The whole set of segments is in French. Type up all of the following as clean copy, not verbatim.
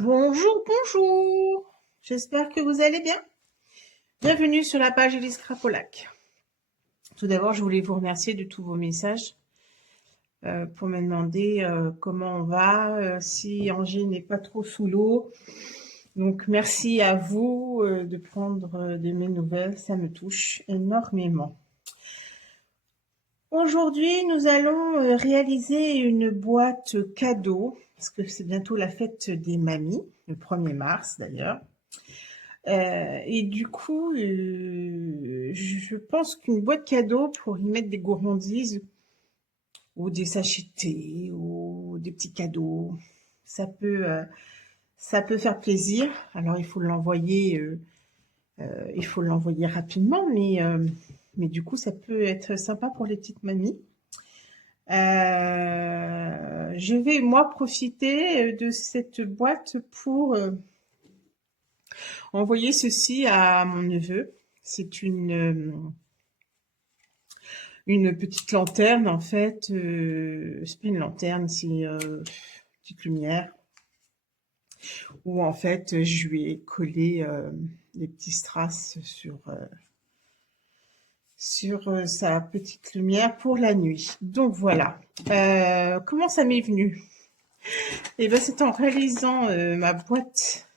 Bonjour, bonjour. J'espère que vous allez bien. Bienvenue sur la page Elise Crapolac. Tout d'abord, je voulais vous remercier de tous vos messages pour me demander comment on va, si Angie n'est pas trop sous l'eau. Donc, merci à vous de prendre de mes nouvelles. Ça me touche énormément. Aujourd'hui, nous allons réaliser une boîte cadeau, parce que c'est bientôt la fête des mamies, le 1er mars d'ailleurs. Et du coup, je pense qu'une boîte cadeau pour y mettre des gourmandises ou des sachets de thé ou des petits cadeaux, ça peut faire plaisir. Alors il faut l'envoyer rapidement, mais du coup ça peut être sympa pour les petites mamies. Je vais moi profiter de cette boîte pour envoyer ceci à mon neveu. C'est une petite lanterne en fait. C'est pas une lanterne, c'est une petite lumière. Où en fait je lui ai collé des petits strass sur sa petite lumière pour la nuit. Donc voilà. Comment ça m'est venu? Eh ben c'est en réalisant ma boîte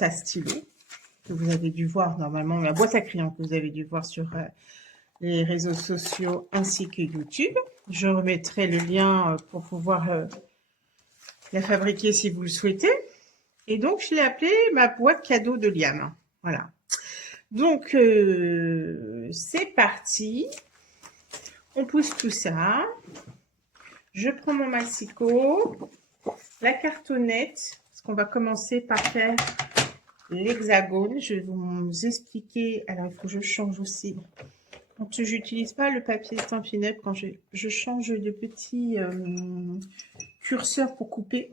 à stylo que vous avez dû voir normalement, ma boîte à crayon que vous avez dû voir sur les réseaux sociaux ainsi que YouTube. Je remettrai le lien pour pouvoir la fabriquer si vous le souhaitez. Et donc, je l'ai appelée ma boîte cadeau de Liam. Voilà. Donc, c'est parti. On pousse tout ça. Je prends mon massicot, la cartonnette, parce qu'on va commencer par faire l'hexagone. Je vais vous expliquer. Alors, il faut que je change aussi. Quand je n'utilise pas le papier Stampin' Up, quand je change de petit curseur pour couper,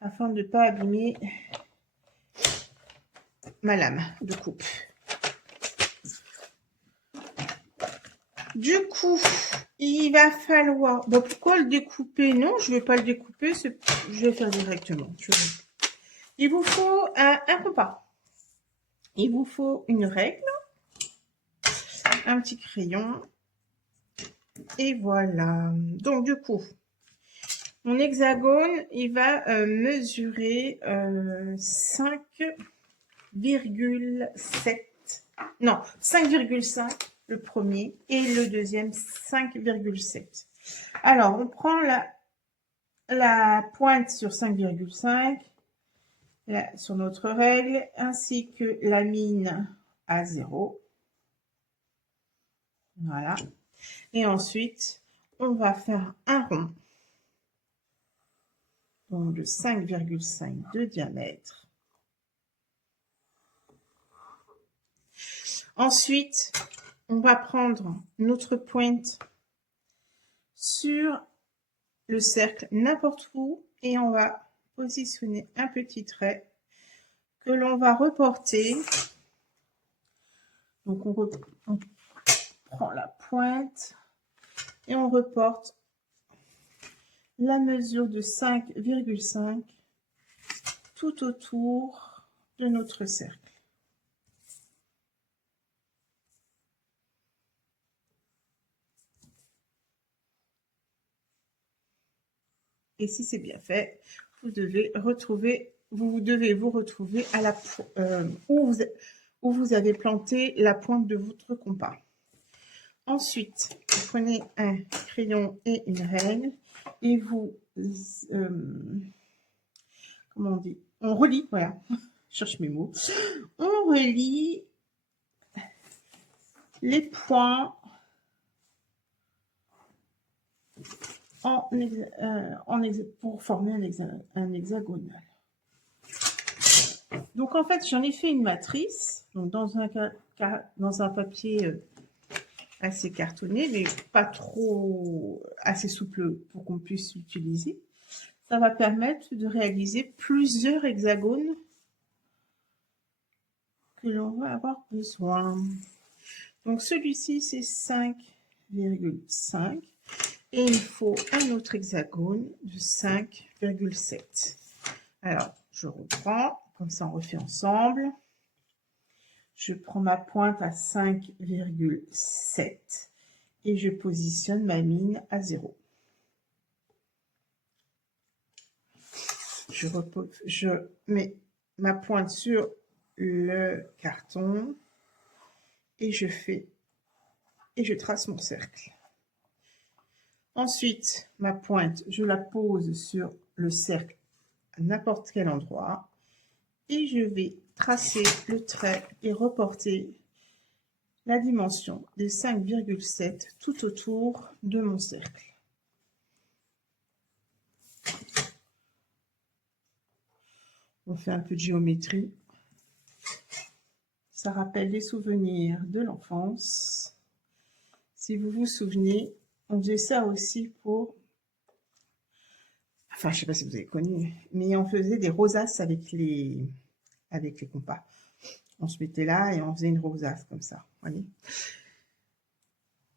afin de ne pas abîmer ma lame de coupe. Du coup, il va falloir... Bon, pourquoi le découper? Non, je ne vais pas le découper, je vais faire directement. Il vous faut un compas. Il vous faut une règle, un petit crayon. Et voilà. Donc, du coup, mon hexagone, il va mesurer 5,7. Non, 5,5 le premier et le deuxième 5,7. Alors, on prend la pointe sur 5,5 sur notre règle, ainsi que la mine à 0. Voilà. Et ensuite, on va faire un rond, donc de 5,5 de diamètre. Ensuite, on va prendre notre pointe sur le cercle n'importe où et on va positionner un petit trait que l'on va reporter. Donc on prend la pointe et on reporte la mesure de 5,5 tout autour de notre cercle. Et si c'est bien fait, vous devez vous retrouver à la où vous avez planté la pointe de votre compas. Ensuite, vous prenez un crayon et une règle et vous comment on dit? On relie, voilà. Je cherche mes mots. On relie les points pour former un hexagonal. Donc en fait, j'en ai fait une matrice, donc dans un papier assez cartonné, mais pas trop assez souple pour qu'on puisse l'utiliser. Ça va permettre de réaliser plusieurs hexagones que l'on va avoir besoin. Donc celui-ci, c'est 5,5. Et il faut un autre hexagone de 5,7. Alors, je reprends, comme ça on refait ensemble. Je prends ma pointe à 5,7 et je positionne ma mine à 0. Je mets ma pointe sur le carton et je trace mon cercle. Ensuite, ma pointe, je la pose sur le cercle à n'importe quel endroit et je vais tracer le trait et reporter la dimension des 5,7 tout autour de mon cercle. On fait un peu de géométrie. Ça rappelle les souvenirs de l'enfance. Si vous vous souvenez, on faisait ça aussi pour... Enfin, je ne sais pas si vous avez connu, mais on faisait des rosaces avec les compas. On se mettait là et on faisait une rosace comme ça, voyez.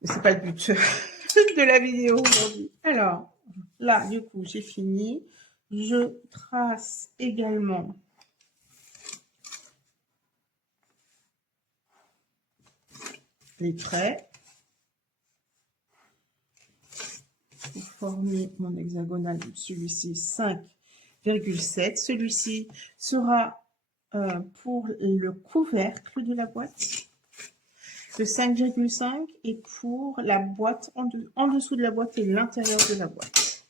Mais c'est pas le but de la vidéo aujourd'hui. Alors, là, du coup, j'ai fini. Je trace également les traits pour former mon hexagonal. Celui-ci, 5,7. Celui-ci sera pour le couvercle de la boîte de 5,5 et pour la boîte en dessous de la boîte et l'intérieur de la boîte.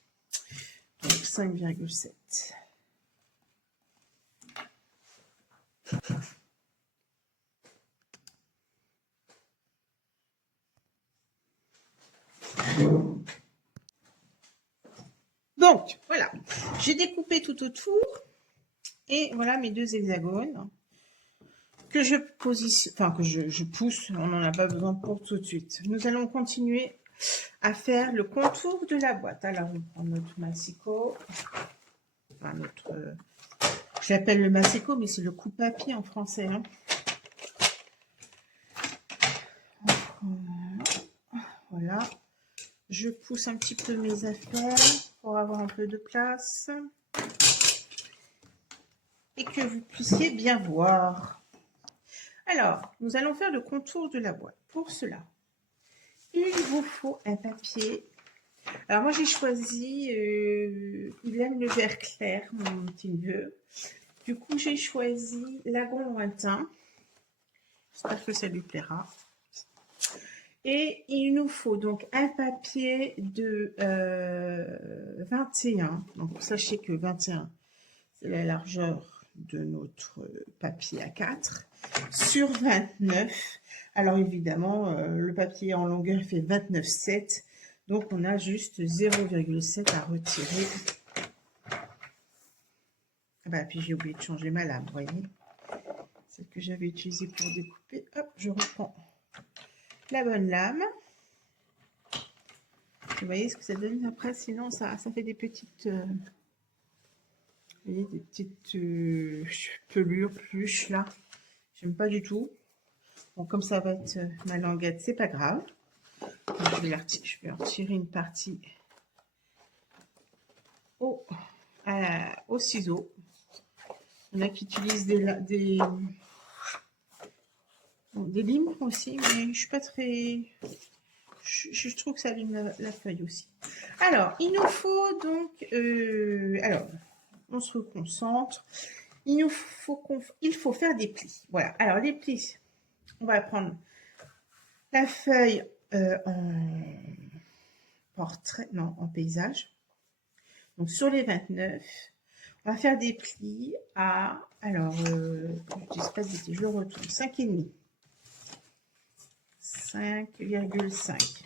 Donc 5,7. Donc, voilà, j'ai découpé tout autour et voilà mes deux hexagones que je positionne, enfin que je pousse, on n'en a pas besoin pour tout de suite. Nous allons continuer à faire le contour de la boîte. Alors, on prend notre massicot, enfin notre, je l'appelle le massicot, mais c'est le coupe-papier en français. Hein. Voilà. Je pousse un petit peu mes affaires pour avoir un peu de place et que vous puissiez bien voir. Alors, nous allons faire le contour de la boîte. Pour cela, il vous faut un papier. Alors moi j'ai choisi, il aime le vert clair, mon petit neveu. Du coup j'ai choisi Lagon Lointain. J'espère que ça lui plaira. Et il nous faut donc un papier de 21. Donc sachez que 21, c'est la largeur de notre papier A4 sur 29. Alors évidemment, le papier en longueur fait 29,7. Donc on a juste 0,7 à retirer. Ah bah, puis j'ai oublié de changer ma lame, vous voyez. Celle que j'avais utilisée pour découper. Hop, je reprends la bonne lame. Vous voyez ce que ça donne après, sinon ça fait des petites, vous voyez, des petites pelures, pluches là. J'aime pas du tout. Bon, comme ça va être ma languette, c'est pas grave. Je vais en retirer une partie au ciseau. Il y en a qui utilisent des limes aussi, mais je suis pas très... Je trouve que ça abîme la feuille aussi. Alors, il nous faut donc... alors, on se reconcentre. Il faut faire des plis. Voilà. Alors, les plis, on va prendre la feuille en portrait, non, en paysage. Donc, sur les 29, on va faire des plis à... Alors, je le retourne. 5,5. 5,5.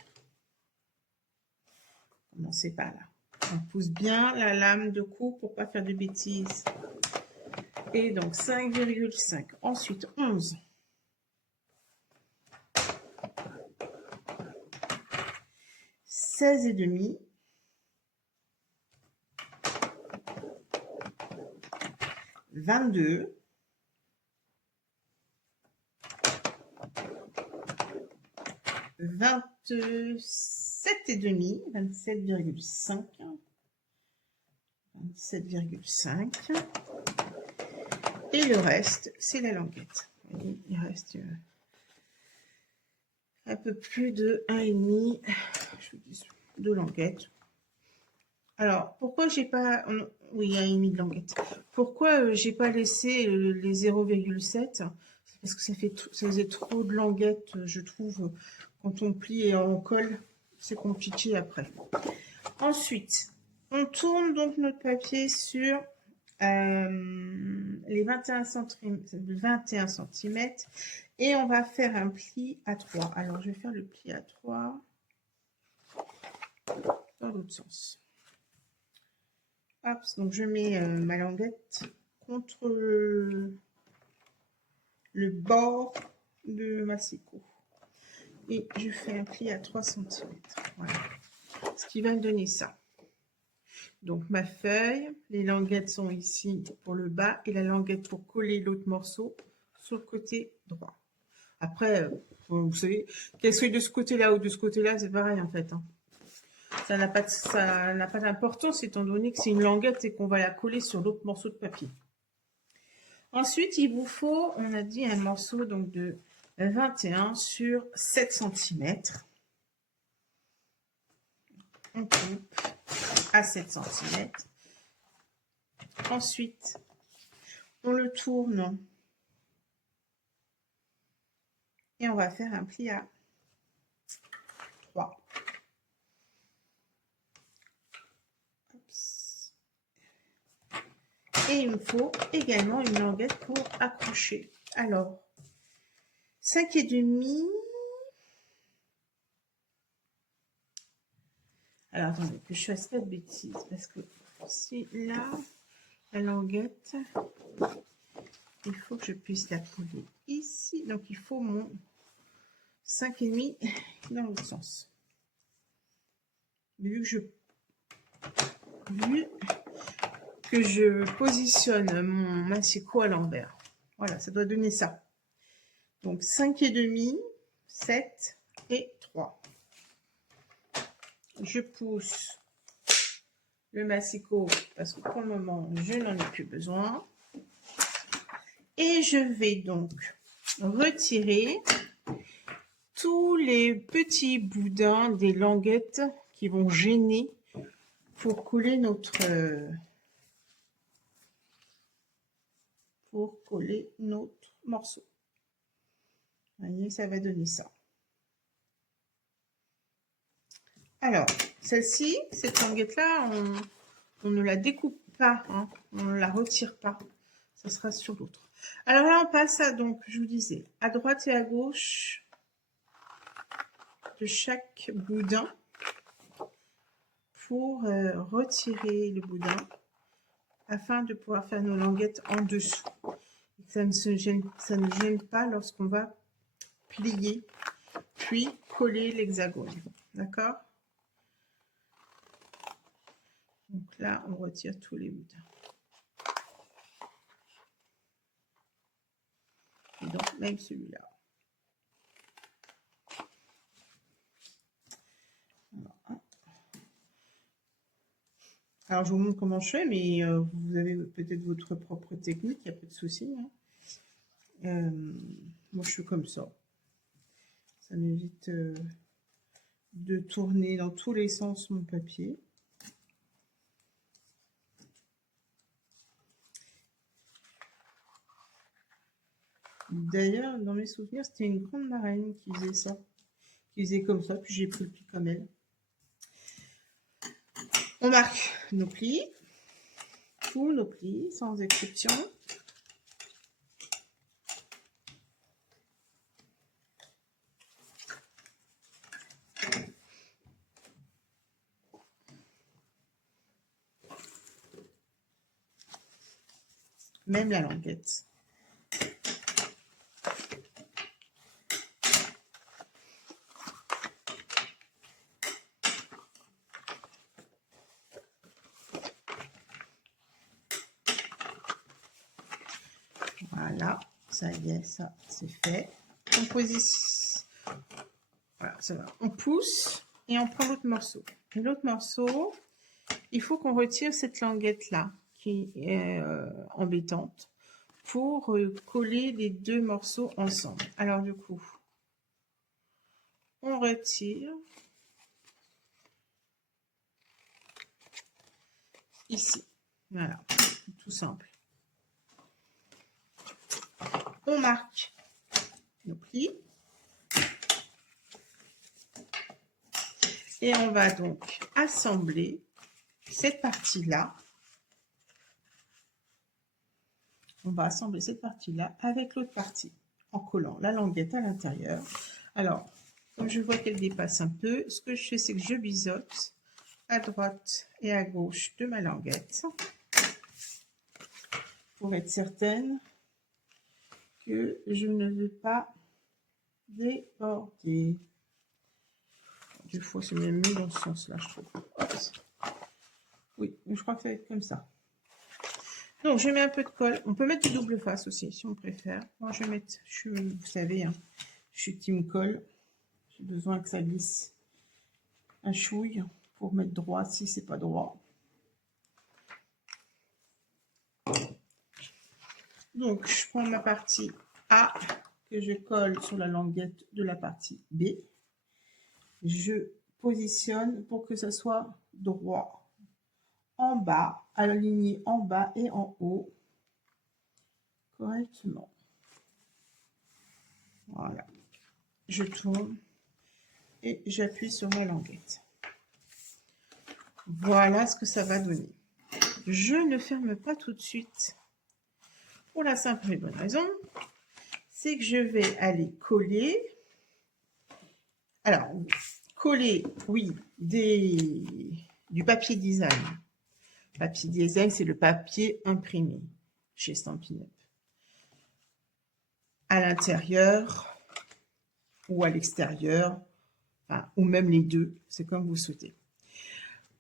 Commencez par là. On pousse bien la lame de coupe pour pas faire de bêtises. Et donc 5,5. Ensuite 11. 16,5. 22. 27. 27,5, 27,5, 27,5. Et le reste, c'est la languette. Il reste un peu plus de 1,5 de languette. Alors, pourquoi j'ai pas... Oui, il y a 1,5 de languette. Pourquoi j'ai pas laissé les 0,7? Parce que ça faisait trop de languettes, je trouve. Quand on plie et on colle, c'est compliqué après. Ensuite, on tourne donc notre papier sur les 21 cm et on va faire un pli à 3. Alors, je vais faire le pli à 3 dans l'autre sens. Hop, donc je mets ma languette contre le bord de ma massicot et je fais un pli à 3 cm. Voilà, ce qui va me donner ça. Donc ma feuille, les languettes sont ici pour le bas et la languette pour coller l'autre morceau sur le côté droit. Après, vous savez, qu'elle soit de ce côté-là ou de ce côté-là, c'est pareil en fait. Hein. Ça n'a pas d'importance étant donné que c'est une languette et qu'on va la coller sur l'autre morceau de papier. Ensuite, il vous faut, on a dit, un morceau donc de 21 sur 7 cm. On coupe à 7 cm. Ensuite, on le tourne et on va faire un pli à 3. Et il me faut également une languette pour accrocher. Alors, 5,5. Alors, attendez, que je fasse pas de bêtises. Parce que si là, la languette, il faut que je puisse la coller ici. Donc, il faut mon 5,5 dans l'autre sens. Vu que je positionne mon massicot à l'envers. Voilà, ça doit donner ça. Donc 5,5, 7 et 3. Je pousse le massicot parce que pour le moment, je n'en ai plus besoin. Et je vais donc retirer tous les petits boudins des languettes qui vont gêner pour coller notre morceau. Vous voyez, ça va donner ça. Alors, celle-ci, cette languette-là, on ne la découpe pas, hein, on ne la retire pas. Ça sera sur l'autre. Alors là, on passe à, donc, je vous disais, à droite et à gauche de chaque boudin pour retirer le boudin afin de pouvoir faire nos languettes en dessous. Ça ne gêne pas lorsqu'on va plier puis coller l'hexagone. D'accord? Donc là, on retire tous les boudins. Et donc, même celui-là. Alors, je vous montre comment je fais, mais vous avez peut-être votre propre technique, il n'y a pas de souci. Hein. Moi, je suis comme ça. Ça m'évite de tourner dans tous les sens mon papier. D'ailleurs, dans mes souvenirs, c'était une grande marraine qui faisait ça. Qui faisait comme ça, puis j'ai pris le pli comme elle. On marque nos plis. Tous nos plis, sans exception. Même la languette. Voilà, ça y est, ça c'est fait. On positionne. Voilà, ça va. On pousse et on prend l'autre morceau. Et l'autre morceau, il faut qu'on retire cette languette-là, qui est embêtante, pour coller les deux morceaux ensemble. Alors du coup, on retire ici. Voilà, tout simple. On marque nos plis. Et on va donc assembler cette partie-là. On va assembler cette partie-là avec l'autre partie en collant la languette à l'intérieur. Alors, comme je vois qu'elle dépasse un peu, ce que je fais, c'est que je biseaute à droite et à gauche de ma languette pour être certaine que je ne veux pas déborder. Des fois, c'est même mieux dans ce sens-là, je trouve. Hop. Oui, je crois que ça va être comme ça. Donc, je mets un peu de colle. On peut mettre du double face aussi, si on préfère. Moi, je vais mettre, vous savez, hein, je suis team colle. J'ai besoin que ça glisse un chouille pour mettre droit si c'est pas droit. Donc, je prends ma partie A que je colle sur la languette de la partie B. Je positionne pour que ce soit droit en bas, aligné en bas et en haut correctement. Voilà. Je tourne et j'appuie sur ma languette. Voilà ce que ça va donner. Je ne ferme pas tout de suite pour la simple et bonne raison, c'est que je vais aller coller. Alors, coller, oui, du papier design. Papier design, c'est le papier imprimé chez Stampin' Up. À l'intérieur ou à l'extérieur, enfin, ou même les deux, c'est comme vous souhaitez.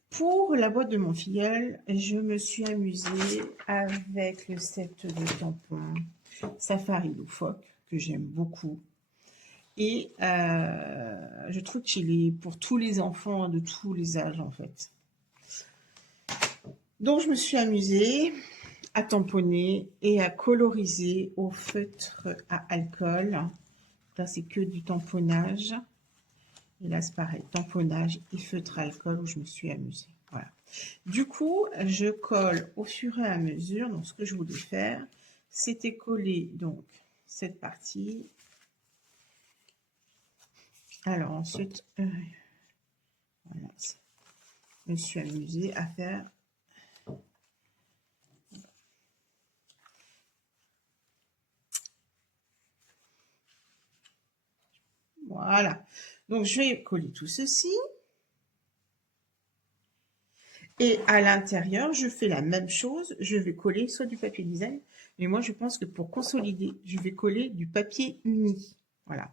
Pour la boîte de mon filleul, je me suis amusée avec le set de tampons Safari Loufoque, que j'aime beaucoup. Et je trouve qu'il est pour tous les enfants de tous les âges, en fait. Donc, je me suis amusée à tamponner et à coloriser au feutre à alcool. Là, c'est que du tamponnage. Et là, c'est pareil, tamponnage et feutre à alcool où je me suis amusée. Voilà. Du coup, je colle au fur et à mesure. Donc, ce que je voulais faire, c'était coller donc cette partie. Alors ensuite, voilà, je me suis amusée à faire voilà. Donc, je vais coller tout ceci. Et à l'intérieur, je fais la même chose. Je vais coller soit du papier design, mais moi, je pense que pour consolider, je vais coller du papier uni. Voilà.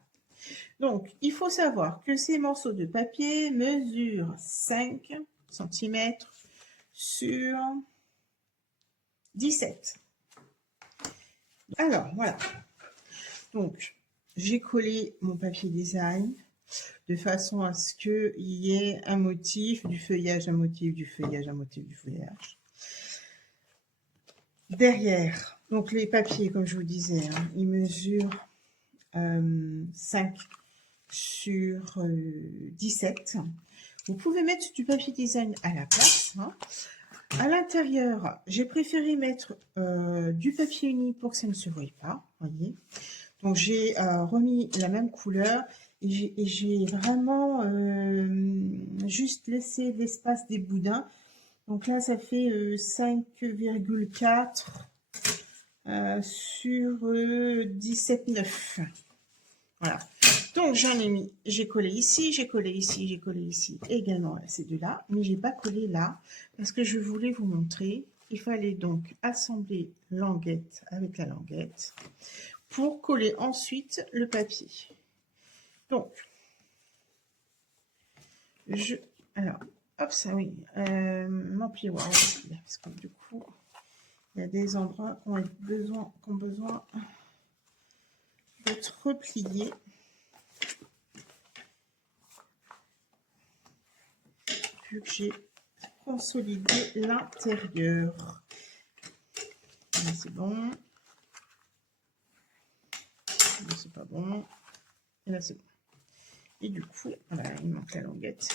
Donc, il faut savoir que ces morceaux de papier mesurent 5 cm sur 17. Alors, voilà. Donc, j'ai collé mon papier design de façon à ce qu'il y ait un motif, du feuillage, un motif, du feuillage, un motif, du feuillage. Derrière, donc les papiers, comme je vous disais, hein, ils mesurent 5 sur 17. Vous pouvez mettre du papier design à la place. Hein. À l'intérieur, j'ai préféré mettre du papier uni pour que ça ne se voie pas. Voyez. Donc j'ai remis la même couleur et j'ai vraiment juste laissé l'espace des boudins. Donc là, ça fait 5,4 sur 17,9. Voilà. Donc j'en ai mis, j'ai collé ici, j'ai collé ici, j'ai collé ici, également ces deux-là, mais j'ai pas collé là parce que je voulais vous montrer. Il fallait donc assembler languette avec la languette pour coller ensuite le papier. Donc, alors, hop, ça oui, mon plié, parce que du coup, il y a des endroits qui ont besoin d'être repliés. vu que j'ai consolidé l'intérieur. C'est bon. Là, c'est pas bon. Et là, c'est bon. Et du coup, voilà, il manque la languette.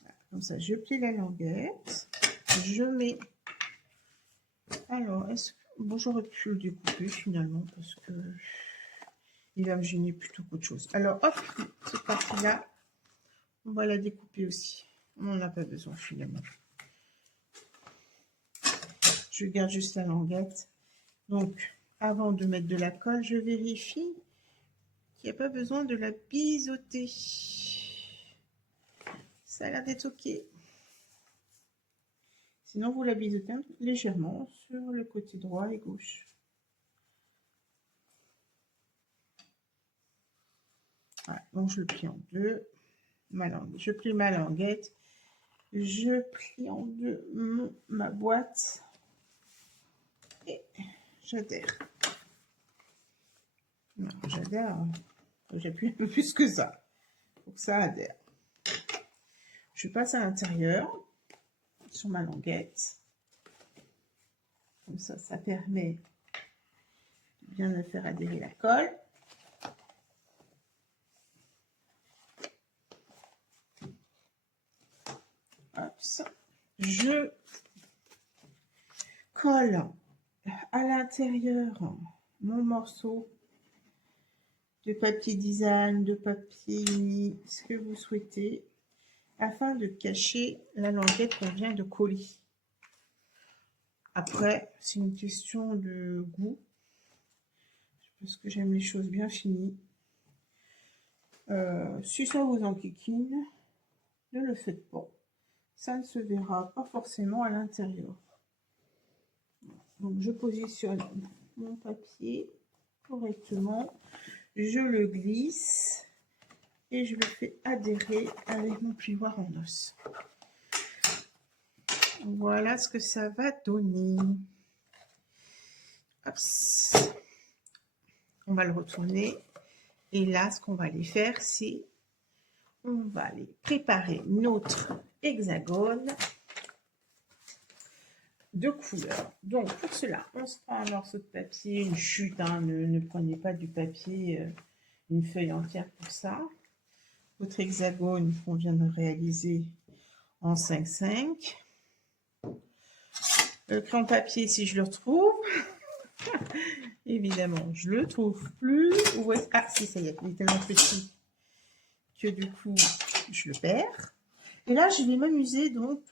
Voilà, comme ça, je plie la languette. Je mets... Alors, est-ce que... Bon, j'aurais pu le découper finalement parce que il va me gêner plutôt qu'autre chose. Alors, hop, cette partie-là, on va la découper aussi. On n'en a pas besoin finalement. Je garde juste la languette. Donc, avant de mettre de la colle, je vérifie qu'il n'y a pas besoin de la biseauter. Ça a l'air d'être OK. Sinon, vous la biseautez légèrement sur le côté droit et gauche. Voilà, donc je le plie en deux. Je plie ma languette. Je plie en deux ma boîte. Et j'adhère. Non, j'adhère. J'appuie un peu plus que ça. Pour que ça adhère. Je passe à l'intérieur sur ma languette. Comme ça, ça permet de bien me faire adhérer la colle. Hop, je colle à l'intérieur mon morceau de papier design, de papier uni, ce que vous souhaitez, afin de cacher la languette qu'on vient de coller. Après, c'est une question de goût, parce que j'aime les choses bien finies. Si ça vous enquiquine, ne le faites pas. Ça ne se verra pas forcément à l'intérieur. Donc je positionne mon papier correctement, je le glisse et je le fais adhérer avec mon plioir en os. Voilà ce que ça va donner. Hop. On va le retourner. Et là, ce qu'on va aller faire, c'est on va aller préparer notre hexagone de couleur. Donc, pour cela, on se prend un morceau de papier, une chute, hein, ne prenez pas du papier, une feuille entière pour ça. Votre hexagone qu'on vient de réaliser en 5-5. Le crayon papier, si je le retrouve, évidemment, je le trouve plus. Ah, si, ça y est, il est tellement petit que du coup, je le perds. Et là, je vais m'amuser donc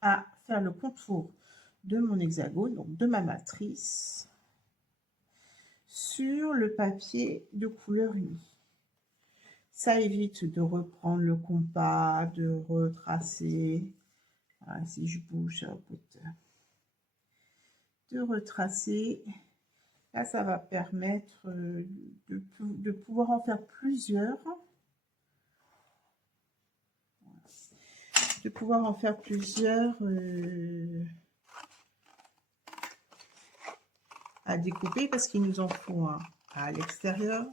à faire le contour de mon hexagone, donc de ma matrice, sur le papier de couleur unie. Ça évite de reprendre le compas, de retracer. Voilà, si je bouge, ça va de retracer. Là, ça va permettre de pouvoir en faire plusieurs. De pouvoir en faire plusieurs à découper parce qu'il nous en faut un à l'extérieur,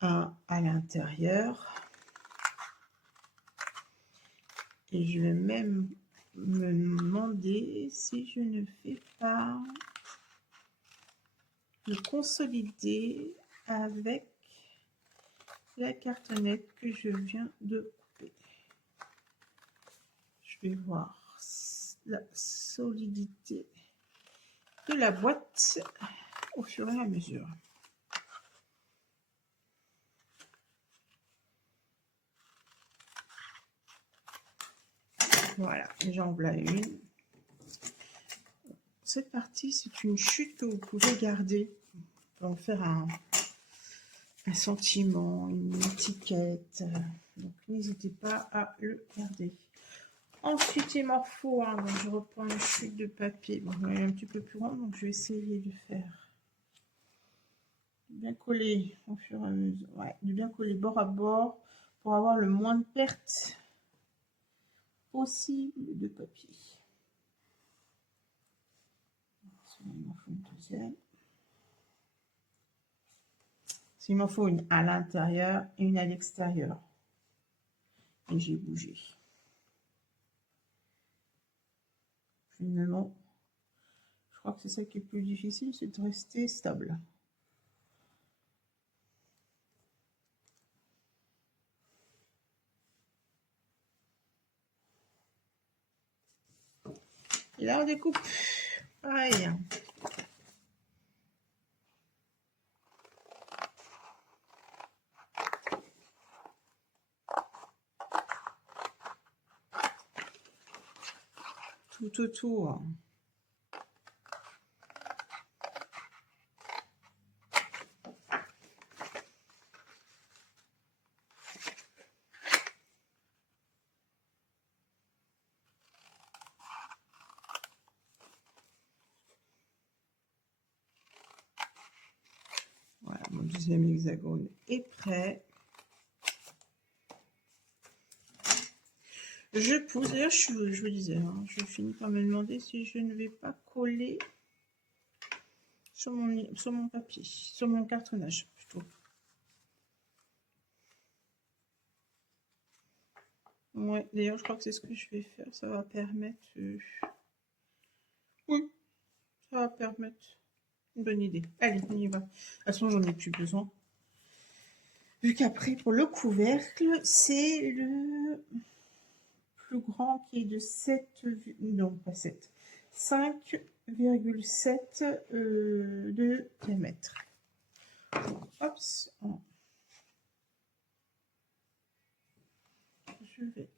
un à l'intérieur. Et je vais même me demander si je ne fais pas le consolider avec la cartonnette que je viens de couper. Je vais voir la solidité de la boîte au fur et à mesure. Voilà, j'en voilà une. Cette partie, c'est une chute que vous pouvez garder pour en faire un sentiment, une étiquette. Donc, n'hésitez pas à le garder. Ensuite, il m'en faut un. Donc, je reprends une chute de papier. Bon, elle est un petit peu plus grande, donc je vais essayer de faire bien coller au fur et à mesure. Ouais, de bien coller bord à bord pour avoir le moins de pertes possible de papier. Il m'en faut une deuxième. Il m'en faut une à l'intérieur et une à l'extérieur. Et j'ai bougé. finalement, je crois que c'est ça qui est plus difficile, c'est de rester stable. Et là, on découpe. Pareil. Tout autour. Voilà, mon deuxième hexagone est prêt. Je pousse, d'ailleurs je vous disais, hein, je finis par me demander si je ne vais pas coller sur mon papier, sur mon cartonnage plutôt. Ouais, d'ailleurs je crois que c'est ce que je vais faire, ça va permettre... Oui, ça va permettre une bonne idée. Allez, on y va. De toute façon, j'en ai plus besoin. Vu qu'après, pour le couvercle, c'est le plus grand qui est de 7, non pas 7, 5,7 de diamètre. Hop, je vais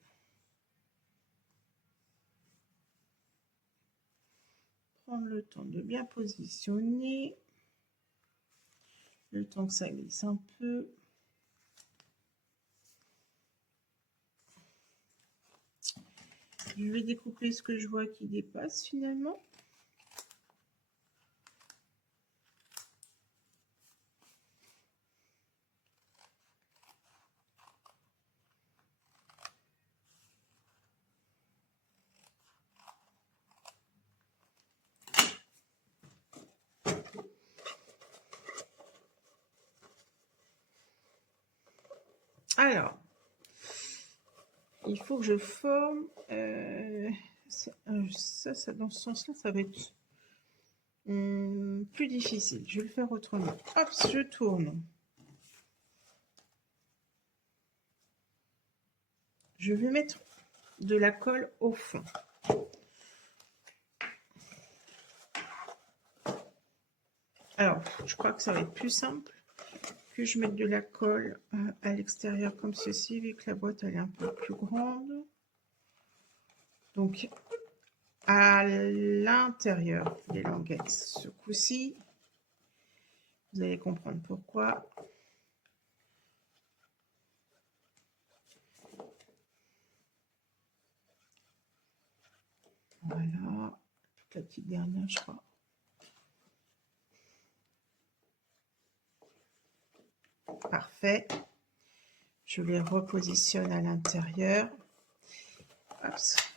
prendre le temps de bien positionner, le temps que ça glisse un peu. Je vais découper ce que je vois qui dépasse finalement. Alors, il faut que je forme... ça, dans ce sens-là, ça va être plus difficile. Je vais le faire autrement. Hop, je tourne. Je vais mettre de la colle au fond. Alors, je crois que ça va être plus simple que je mette de la colle à l'extérieur comme ceci, vu que la boîte elle est un peu plus grande. Donc, à l'intérieur des languettes, ce coup-ci, vous allez comprendre pourquoi. Voilà, la petite dernière, je crois. Parfait. Je les repositionne à l'intérieur.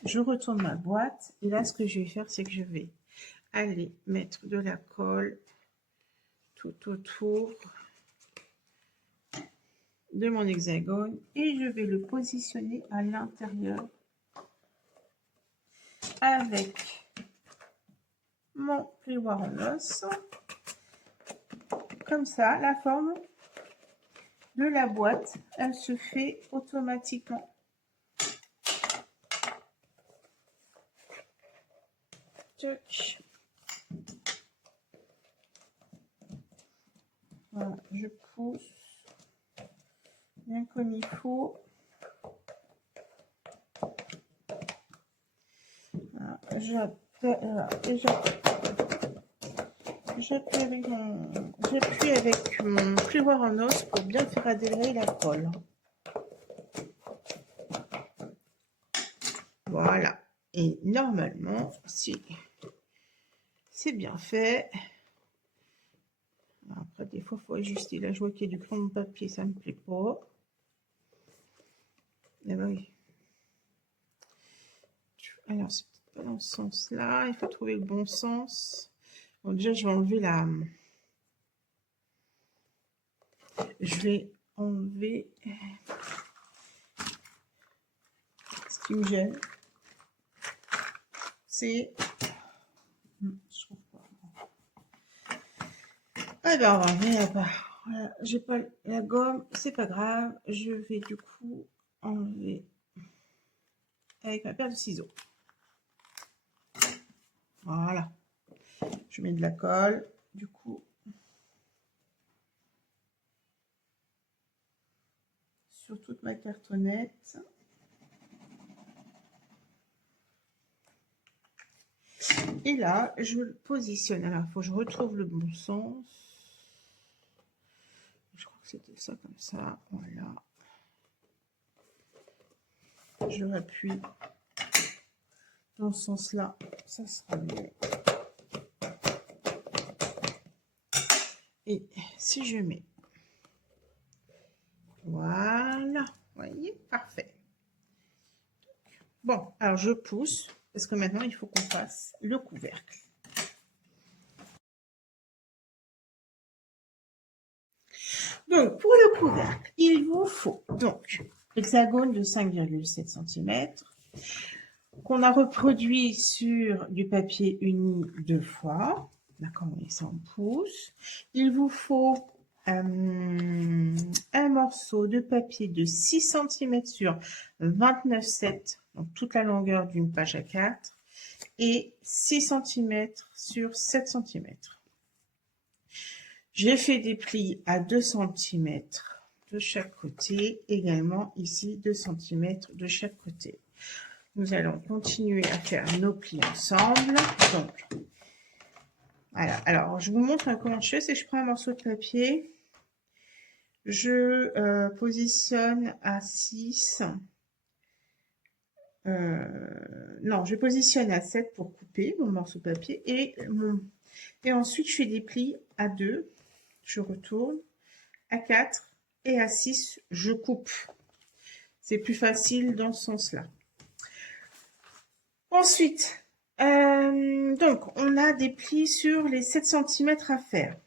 Je retourne ma boîte. Et là, ce que je vais faire, c'est que je vais aller mettre de la colle tout autour de mon hexagone et je vais le positionner à l'intérieur avec mon plioir en os. Comme ça, la forme de la boîte, elle se fait automatiquement. Voilà, je pousse bien comme il faut. Voilà, j'appuie avec mon plioir en os pour bien faire adhérer la colle. Voilà. Et normalement, si c'est bien fait. Après, des fois, il faut ajuster. Là, je vois qu'il y a du crayon de papier, ça me plaît pas. Eh ben oui. Alors, c'est peut-être pas dans ce sens-là. Il faut trouver le bon sens. Bon, déjà, je vais enlever la... Je vais enlever ce qui me gêne. C'est Je trouve pas. Ah ben, on va revenir là-bas. Voilà, j'ai pas la gomme, c'est pas grave. Je vais du coup enlever avec ma paire de ciseaux. Voilà. Je mets de la colle, du coup, sur toute ma cartonnette. Et là, je le positionne. Alors, il faut que je retrouve le bon sens. Je crois que c'était ça comme ça. Voilà. Je rappuie dans ce sens-là. Ça sera mieux. Et si je mets... Voilà. Vous voyez? Parfait. Bon, alors je pousse. Parce que maintenant, il faut qu'on fasse le couvercle. Donc, pour le couvercle, il vous faut donc hexagone de 5,7 cm qu'on a reproduit sur du papier uni 2 fois. D'accord, on met ça en pouce. Il vous faut un morceau de papier de 6 cm sur 29,7, donc toute la longueur d'une page A4, et 6 cm sur 7 cm. J'ai fait des plis à 2 cm de chaque côté, également ici 2 cm de chaque côté. Nous allons continuer à faire nos plis ensemble. Donc, voilà. Alors, je vous montre comment je fais. C'est que je prends un morceau de papier, je positionne à 6. Non, je positionne à 7 pour couper mon morceau de papier et ensuite je fais des plis à 2. Je retourne à 4 et à 6, je coupe. C'est plus facile dans ce sens-là. Ensuite, donc, on a des plis sur les 7 cm à faire.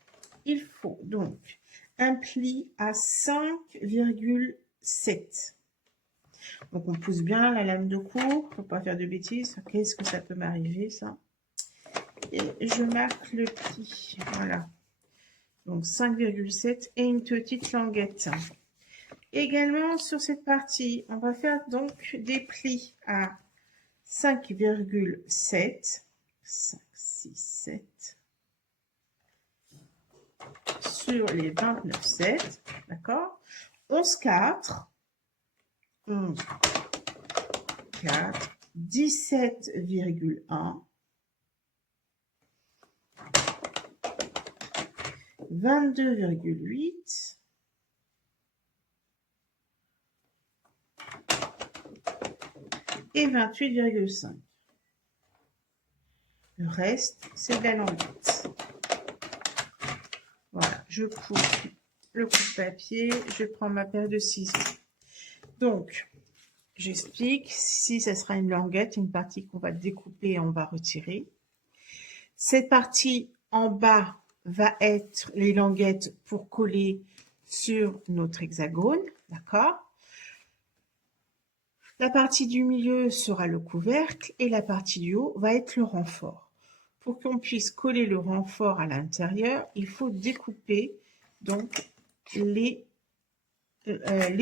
Il faut donc un pli à 5,7. Donc, on pousse bien la lame de cours. Il ne faut pas faire de bêtises. Qu'est-ce que ça peut m'arriver, ça? Et je marque le pli. Voilà. Donc, 5,7 et une petite languette. Également, sur cette partie, on va faire donc des plis à 5,7. 5, 6, 7. Sur les 29,7. D'accord? 11,4. 11, 4, 17,1, 22,8, et 28,5. Le reste, c'est de la languette. Voilà, je coupe le coupe-papier, je prends ma paire de ciseaux. Donc, j'explique, si ça sera une languette, une partie qu'on va découper et on va retirer. Cette partie en bas va être les languettes pour coller sur notre hexagone, d'accord? La partie du milieu sera le couvercle et la partie du haut va être le renfort. Pour qu'on puisse coller le renfort à l'intérieur, il faut découper donc les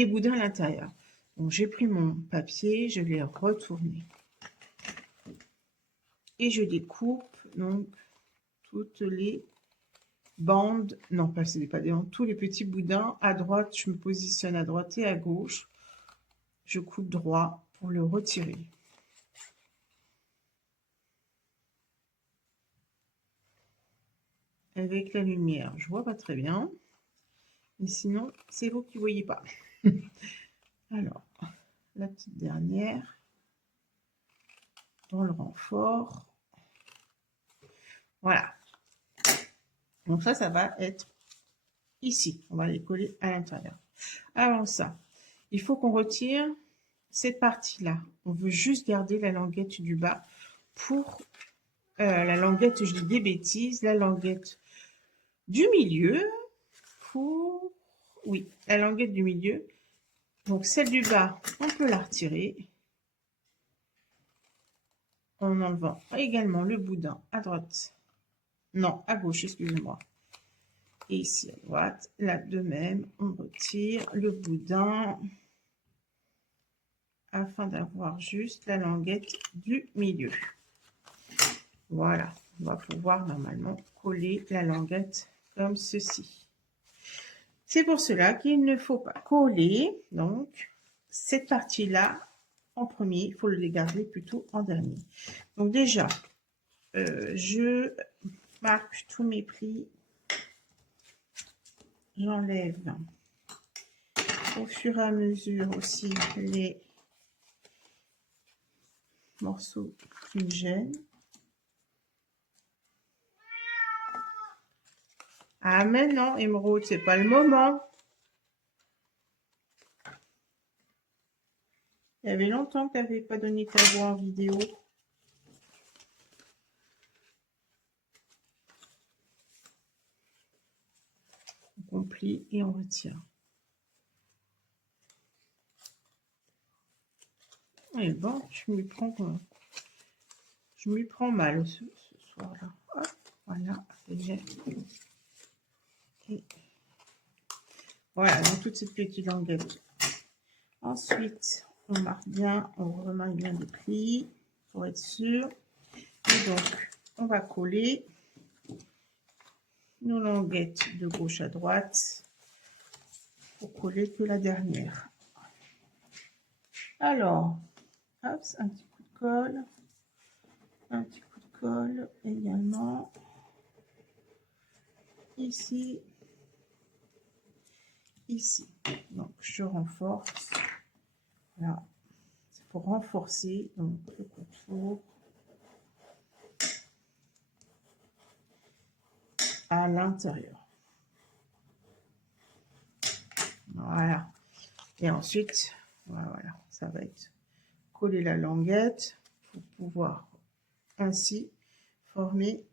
boudins à l'intérieur. Donc j'ai pris mon papier, je l'ai retourné et je découpe donc toutes les bandes, non pas c'est pas des bandes, tous les petits boudins à droite. Je me positionne à droite et à gauche. Je coupe droit pour le retirer. Avec la lumière, je vois pas très bien. Et sinon, c'est vous qui voyez pas. Alors, la petite dernière dans le renfort. Voilà. Donc ça va être ici. On va les coller à l'intérieur. Avant ça, il faut qu'on retire cette partie-là. On veut juste garder la languette du bas pour la languette, je dis des bêtises, la languette du milieu pour... Oui, la languette du milieu. Donc celle du bas, on peut la retirer. en enlevant également le boudin à droite. Non, à gauche, excusez-moi. Et ici à droite, là de même, on retire le boudin afin d'avoir juste la languette du milieu. Voilà, on va pouvoir normalement coller la languette comme ceci. C'est pour cela qu'il ne faut pas coller donc cette partie-là en premier, il faut le garder plutôt en dernier. Donc déjà, je marque tous mes plis, j'enlève au fur et à mesure aussi les morceaux qui me gênent. Ah mais non, Émeraude, c'est pas le moment. Il y avait longtemps que tu n'avais pas donné ta voix en vidéo. On plie et on retire. Et bon, je m'y prends mal ce soir-là. Hop, voilà, c'est bien. Et voilà, donc toute cette petite languette. Ensuite, on marque bien, on remarque bien les plis pour être sûr. Et donc, on va coller nos languettes de gauche à droite pour coller que la dernière. Alors, hop, un petit coup de colle. Un petit coup de colle également. Ici. Ici. Donc, je renforce. Là, c'est pour renforcer donc, le contour à l'intérieur. Voilà. Et ensuite, voilà, ça va être coller la languette pour pouvoir ainsi former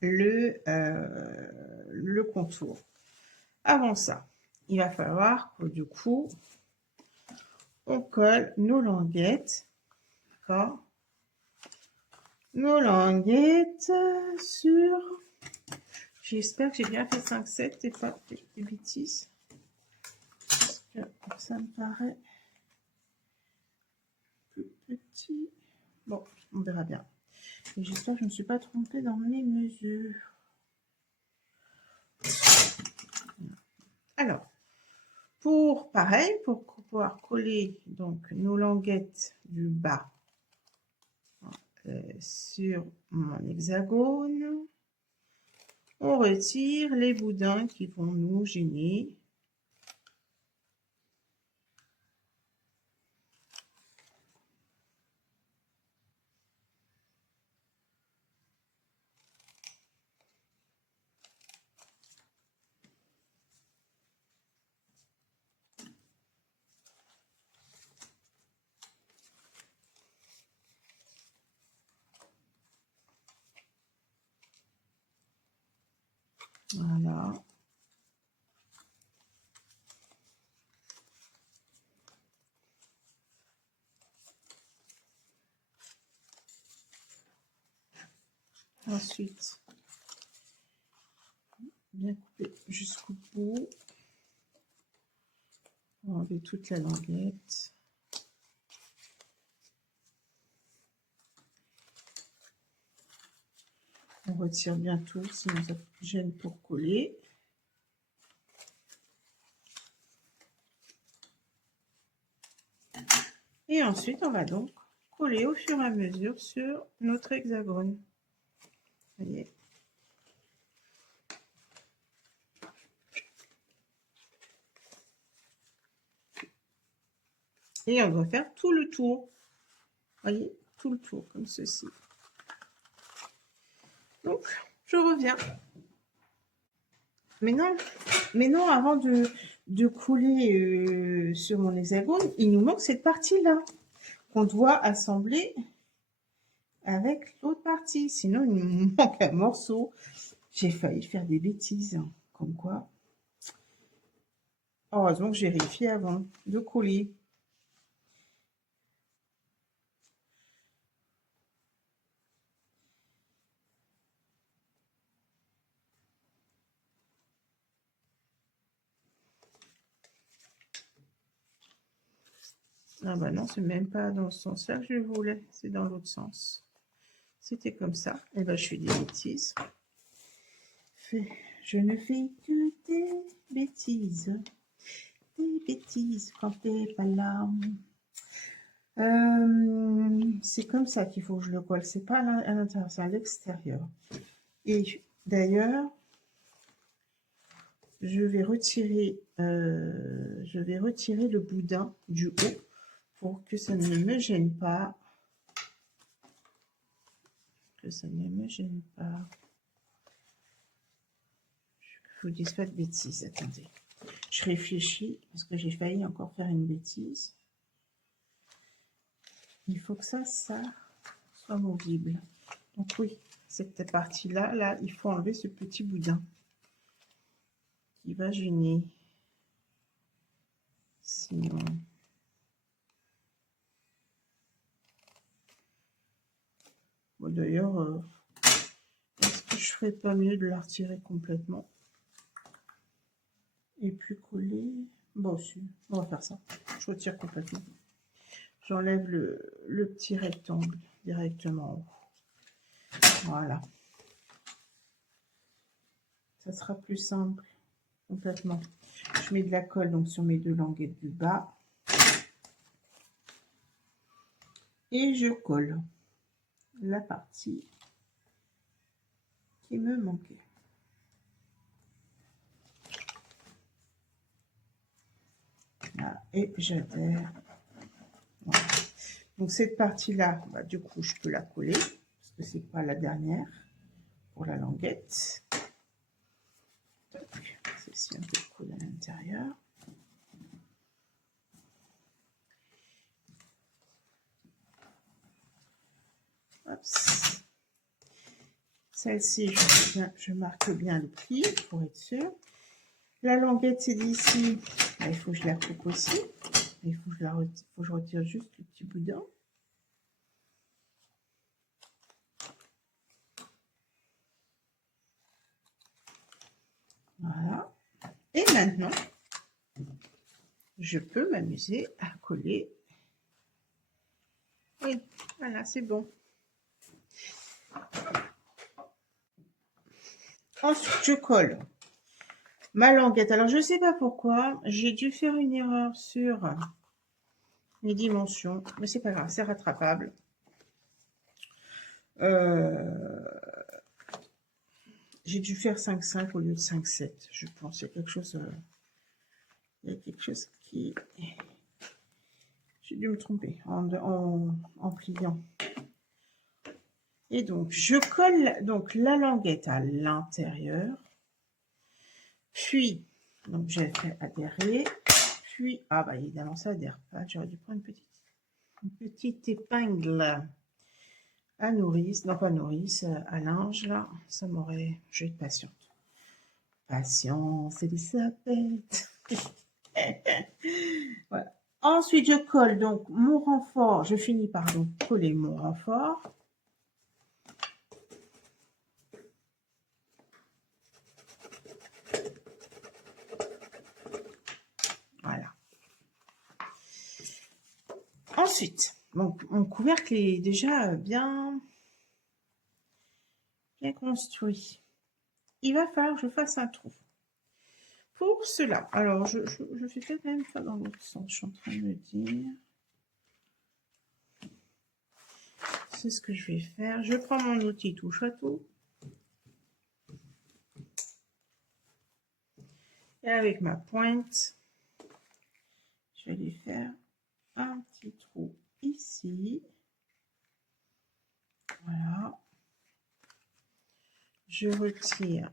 le contour. Avant ça, il va falloir que du coup, on colle nos languettes, d'accord? Nos languettes sur... J'espère que j'ai bien fait 5-7 et pas des bêtises. Parce que ça me paraît plus petit. Bon, on verra bien. J'espère que je ne me suis pas trompée dans mes mesures. Alors, pareil, pour pouvoir coller donc nos languettes du bas sur mon hexagone, on retire les boudins qui vont nous gêner. Voilà. Ensuite, bien couper jusqu'au bout. On va enlever toute la languette. On retire bien tout, sinon ça gêne pour coller. Et ensuite, on va donc coller au fur et à mesure sur notre hexagone. Vous voyez ? Et on va faire tout le tour. Vous voyez ? Tout le tour, comme ceci. Donc, je reviens. Mais non, avant de coller sur mon hexagone, il nous manque cette partie-là qu'on doit assembler avec l'autre partie. Sinon, il nous manque un morceau. J'ai failli faire des bêtises, hein, comme quoi. Heureusement que j'ai vérifié avant de coller. Ah bah non, c'est même pas dans ce sens-là que je voulais, c'est dans l'autre sens. C'était comme ça. Et ben je fais des bêtises. Je ne fais que des bêtises. Des bêtises quand t'es pas là. C'est comme ça qu'il faut que je le colle. C'est pas à l'intérieur, c'est à l'extérieur. Et d'ailleurs, je vais retirer le boudin du haut pour que ça ne me gêne pas. Que ça ne me gêne pas. Je vous dise pas de bêtises. Attendez. Je réfléchis parce que j'ai failli encore faire une bêtise. Il faut que ça soit movible. Donc oui, cette partie-là, là, il faut enlever ce petit boudin qui va gêner. Sinon... Bon, d'ailleurs, est-ce que je ferais pas mieux de la retirer complètement et puis coller? Bon, si, on va faire ça. Je retire complètement. J'enlève le petit rectangle directement en haut. Voilà. Ça sera plus simple complètement. Je mets de la colle donc sur mes deux languettes du bas. Et je colle la partie qui me manquait. Là, et j'adhère. Voilà. Donc cette partie-là, bah, du coup, je peux la coller parce que c'est pas la dernière pour la languette. Celle-ci, on peut coller à l'intérieur. Celle-ci, je marque bien le pli pour être sûr. La languette, c'est d'ici. Il faut que je la coupe aussi. Il faut que je retire juste le petit boudin. Voilà. Et maintenant, je peux m'amuser à coller. Oui, voilà, c'est bon. Ensuite, je colle ma languette. Alors, je ne sais pas pourquoi, j'ai dû faire une erreur sur les dimensions, mais c'est pas grave, c'est rattrapable. J'ai dû faire 5,5 au lieu de 5,7. Je pense qu'il y a quelque chose, qui... J'ai dû me tromper en pliant. Et donc, je colle donc la languette à l'intérieur. Puis, donc j'ai fait adhérer. Puis, ah bah évidemment, ça adhère pas. J'aurais dû prendre une petite épingle à nourrice. Non, pas nourrice, à linge, là. Ça m'aurait... Je vais être patiente. Patience, c'est des sapettes. Voilà. Ensuite, je colle donc mon renfort. Je finis par donc coller mon renfort. Voilà. Ensuite, donc, mon couvercle est déjà bien construit. Il va falloir que je fasse un trou. Pour cela, alors je fais peut-être même ça dans l'autre sens, je suis en train de me dire. C'est ce que je vais faire. Je prends mon outil touche à tout. Et avec ma pointe, je vais lui faire un petit trou ici. Voilà. Je retire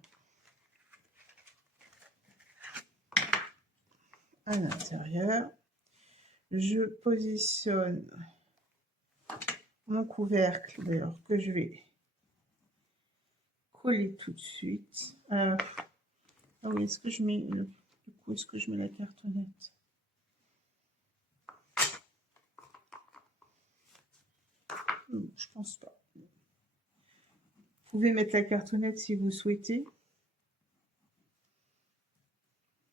à l'intérieur. Je positionne mon couvercle, d'ailleurs, que je vais coller tout de suite. Ah oui, est-ce que je mets du coup, est-ce que je mets la cartonnette? Je pense pas. Vous pouvez mettre la cartonnette si vous souhaitez.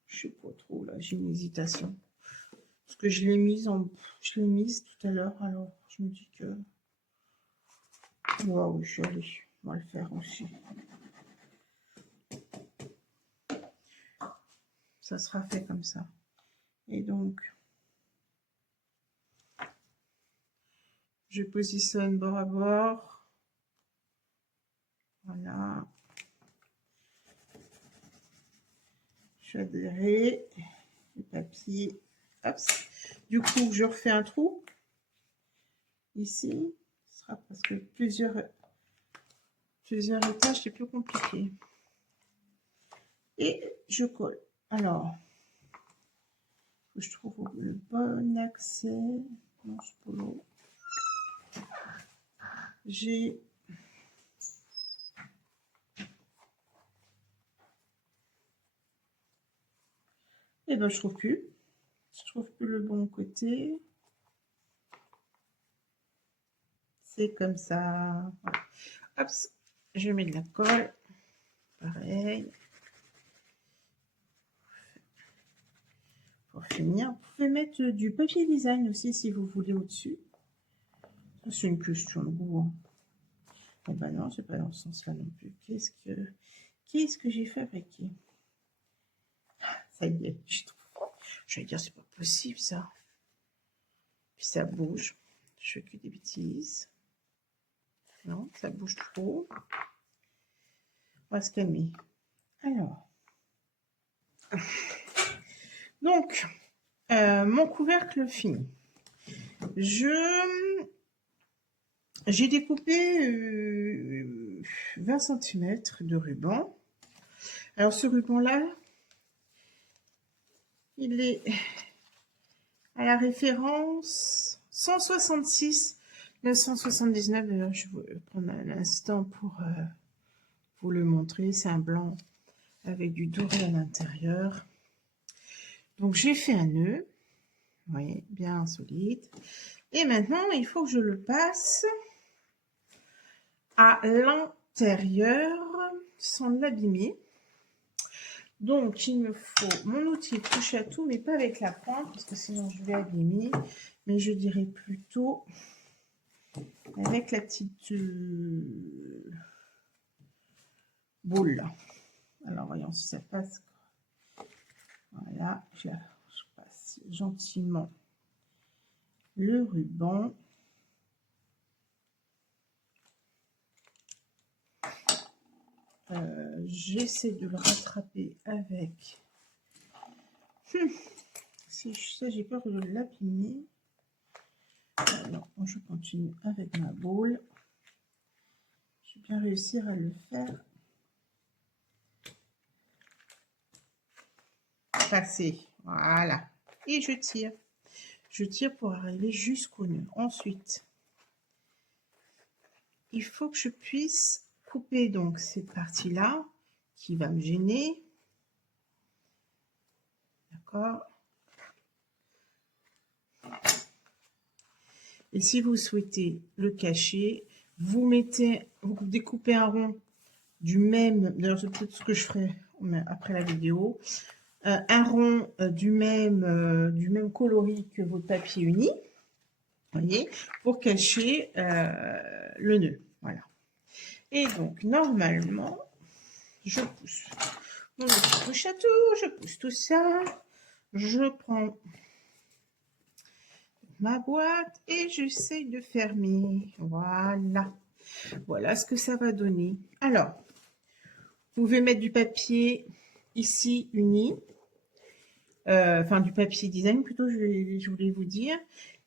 Je sais pas trop là, j'ai une hésitation. Parce que je l'ai mise tout à l'heure, alors je me dis que... Waouh, je suis allée. On va le faire aussi. Ça sera fait comme ça. Et donc, je positionne bord à bord. Voilà. Je vais adhérer le papier. Hop. Du coup, je refais un trou ici. Ce sera parce que plusieurs étages, c'est plus compliqué. Et je colle. Alors, je trouve le bon accès. Manche polo. J'ai et ben je trouve plus. Je trouve plus le bon côté. C'est comme ça. Voilà. Hop, je mets de la colle. Pareil. Pour finir, vous pouvez mettre du papier design aussi si vous voulez au-dessus. C'est une question de goût. Hein. Oh ben non, c'est pas dans ce sens-là non plus. Qu'est-ce que j'ai fabriqué? Ça y est, j'ai trouvé. Je vais dire, c'est pas possible ça. Puis ça bouge. Je fais que des bêtises. Non, ça bouge trop. On va se calmer. Alors. Donc, mon couvercle fini. J'ai découpé 20 cm de ruban. Alors ce ruban-là, il est à la référence 166 979. D'ailleurs, je vais prendre un instant pour vous le montrer. C'est un blanc avec du doré à l'intérieur. Donc j'ai fait un nœud, vous voyez, bien solide. Et maintenant, il faut que je le passe à l'intérieur sans l'abîmer. Donc, il me faut mon outil touche à tout, mais pas avec la pointe, parce que sinon je vais abîmer. Mais je dirais plutôt avec la petite boule. Alors, voyons si ça passe. Voilà, je passe gentiment le ruban. J'essaie de le rattraper avec... Si ça, j'ai peur de l'abîmer. Alors, je continue avec ma boule. Je vais bien réussir à le faire passer. Voilà. Et je tire. Je tire pour arriver jusqu'au nœud. Ensuite, il faut que je puisse couper donc cette partie-là qui va me gêner. D'accord. Et si vous souhaitez le cacher, vous découpez un rond du même, d'ailleurs c'est peut-être ce que je ferai après la vidéo, un rond du même coloris que votre papier uni, voyez, pour cacher le nœud. Voilà. Et donc normalement, je pousse mon petit touche à tout, je pousse tout ça, je prends ma boîte et j'essaye de fermer. Voilà. Voilà ce que ça va donner. Alors, vous pouvez mettre du papier ici uni, enfin du papier design plutôt, je voulais vous dire.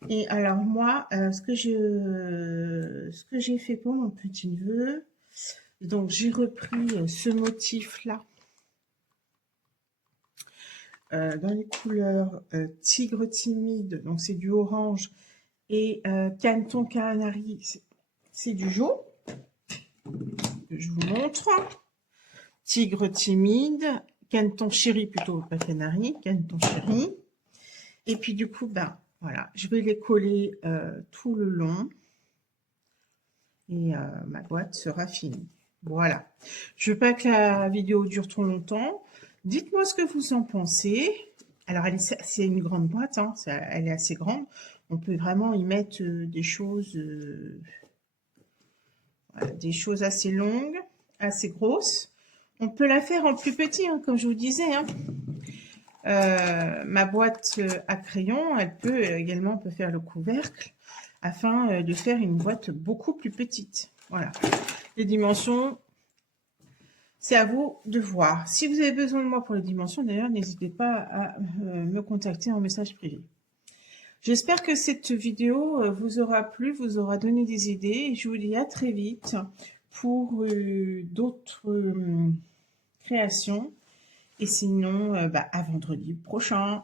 Et alors moi, ce que j'ai fait pour mon petit neveu, donc j'ai repris ce motif-là dans les couleurs tigre timide, donc c'est du orange, et Canton Canary, c'est du jaune. Je vous montre. Tigre timide, Canton chéri plutôt, pas canari, Canton chéri. Et puis du coup, ben voilà, je vais les coller tout le long. Et ma boîte sera finie. Voilà. Je veux pas que la vidéo dure trop longtemps. Dites-moi ce que vous en pensez. Alors, c'est une grande boîte, hein, elle est assez grande. On peut vraiment y mettre des choses assez longues, assez grosses. On peut la faire en plus petit, hein, comme je vous disais. Hein. Ma boîte à crayons, elle peut également faire le couvercle afin de faire une boîte beaucoup plus petite. Voilà. Les dimensions, c'est à vous de voir. Si vous avez besoin de moi pour les dimensions, d'ailleurs, n'hésitez pas à me contacter en message privé. J'espère que cette vidéo vous aura plu, vous aura donné des idées. Et je vous dis à très vite pour d'autres créations. Et sinon, à vendredi prochain.